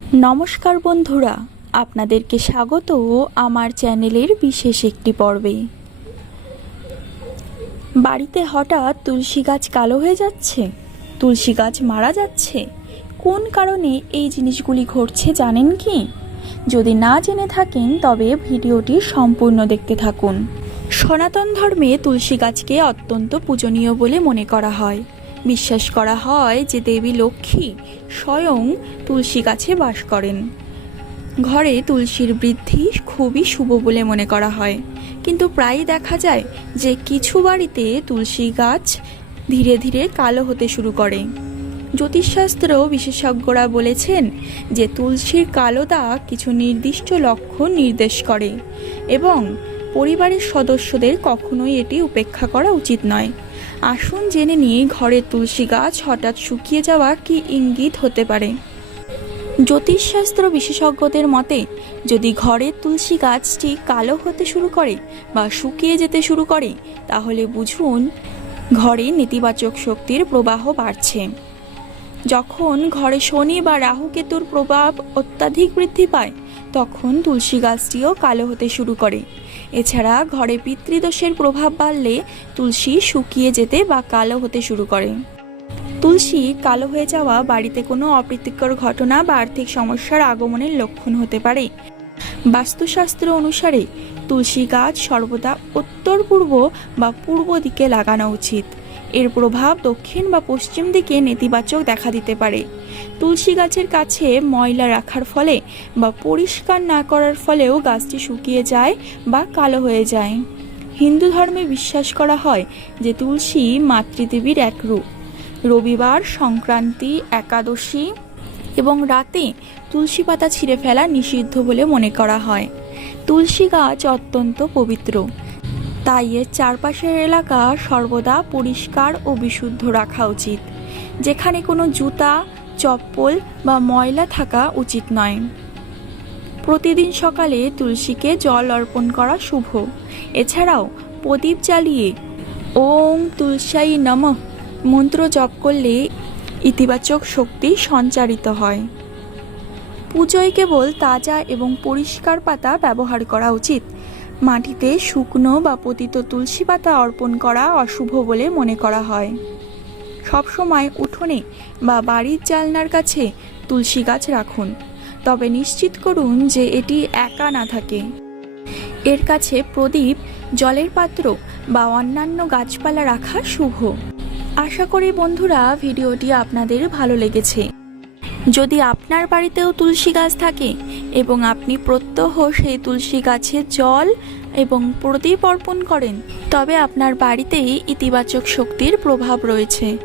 নমস্কার বন্ধুরা, আপনাদেরকে স্বাগত আমার চ্যানেলের বিশেষ একটি পর্বে। বাড়িতে হঠাৎ তুলসী গাছ কালো হয়ে যাচ্ছে? তুলসী গাছ মারা যাচ্ছে? কোন কারণে এই জিনিসগুলি ঘটছে জানেন কি? যদি না জেনে থাকেন, তবে ভিডিওটি সম্পূর্ণ দেখতে থাকুন। সনাতন ধর্মে তুলসী গাছকে অত্যন্ত পূজনীয় বলে মনে করা হয়। বিশ্বাস করা হয় যে দেবী লক্ষ্মী স্বয়ং তুলসী গাছে বাস করেন। ঘরে তুলসীর বৃদ্ধি খুবই শুভ বলে মনে করা হয়। কিন্তু প্রায়ই দেখা যায় যে কিছু বাড়িতে তুলসী গাছ ধীরে ধীরে কালো হতে শুরু করে। জ্যোতিষশাস্ত্র বিশেষজ্ঞরা বলেছেন যে তুলসীর কালো দাগ কিছু নির্দিষ্ট লক্ষণ নির্দেশ করে এবং পরিবারের সদস্যদের কখনোই এটি উপেক্ষা করা উচিত নয়। আসুন জেনে নিয়ে ঘরের তুলসী গাছ হঠাৎ শুকিয়ে যাওয়া কি ইঙ্গিত হতে পারে? জ্যোতিষশাস্ত্র বিশেষজ্ঞদের মতে, যদি ঘরের তুলসী গাছটি কালো হতে শুরু করে বা শুকিয়ে যেতে শুরু করে, তাহলে বুঝুন ঘরে নেতিবাচক শক্তির প্রবাহ বাড়ছে। যখন ঘরে শনি বা রাহুকেতুর প্রভাব অত্যাধিক বৃদ্ধি পায়, তখন তুলসী গাছটিও কালো হতে শুরু করে। এছাড়া ঘরে পিতৃদোষের প্রভাব বাড়লে তুলসী শুকিয়ে যেতে বা কালো হতে শুরু করে। তুলসী কালো হয়ে যাওয়া বাড়িতে কোনো অপ্রীতিকর ঘটনা বা আর্থিক সমস্যার আগমনের লক্ষণ হতে পারে। বাস্তুশাস্ত্র অনুসারে তুলসী গাছ সর্বদা উত্তর পূর্ব বা পূর্ব দিকে লাগানো উচিত। এর প্রভাব দক্ষিণ বা পশ্চিম দিকে নেতিবাচক দেখা দিতে পারে। তুলসী গাছের কাছে ময়লা রাখার ফলে বা পরিষ্কার না করার ফলেও গাছটি শুকিয়ে যায় বা কালো হয়ে যায়। হিন্দু ধর্মে বিশ্বাস করা হয় যে তুলসী মাতৃদেবীর এক রূপ। রবিবার সংক্রান্তি, একাদশী এবং রাতে তুলসী পাতা ছিঁড়ে ফেলা নিষিদ্ধ বলে মনে করা হয়। তুলসী গাছ অত্যন্ত পবিত্র। তাই এর চারপাশের এলাকা সর্বদা পরিষ্কার ও বিশুদ্ধ রাখা উচিত। যেখানে কোনো জুতা, চপ্পল বা ময়লা থাকা উচিত নয়। প্রতিদিন সকালে তুলসীকে জল অর্পণ করা শুভ। এছাড়াও প্রদীপ জ্বালিয়ে ওম তুলসাই নমঃ মন্ত্র জপ করলে ইতিবাচক শক্তি সঞ্চারিত হয়। পুজোয় কেবল তাজা এবং পরিষ্কার পাতা ব্যবহার করা উচিত। মাটিতে শুকনো বা পতিত তুলসী পাতা অর্পণ করা অশুভ বলে মনে করা হয়। সবসময় উঠোনে বা বাড়ির জালনার কাছে তুলসী গাছ রাখুন। তবে নিশ্চিত করুন যে এটি একা না থাকে। এর কাছে প্রদীপ, জলের পাত্র বা অন্যান্য গাছপালা রাখা শুভ। আশা করি বন্ধুরা, ভিডিওটি আপনাদের ভালো লেগেছে। যদি আপনার বাড়িতেও তুলসী গাছ থাকে এবং আপনি প্রত্যহ সেই তুলসী গাছে জল এবং প্রদীপ অর্পণ করেন, তবে আপনার বাড়িতেই ইতিবাচক শক্তির প্রভাব রয়েছে।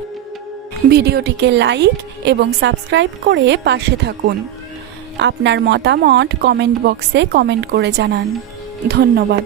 ভিডিওটিকে লাইক এবং সাবস্ক্রাইব করে পাশে থাকুন। আপনার মতামত কমেন্ট বক্সে কমেন্ট করে জানান। ধন্যবাদ।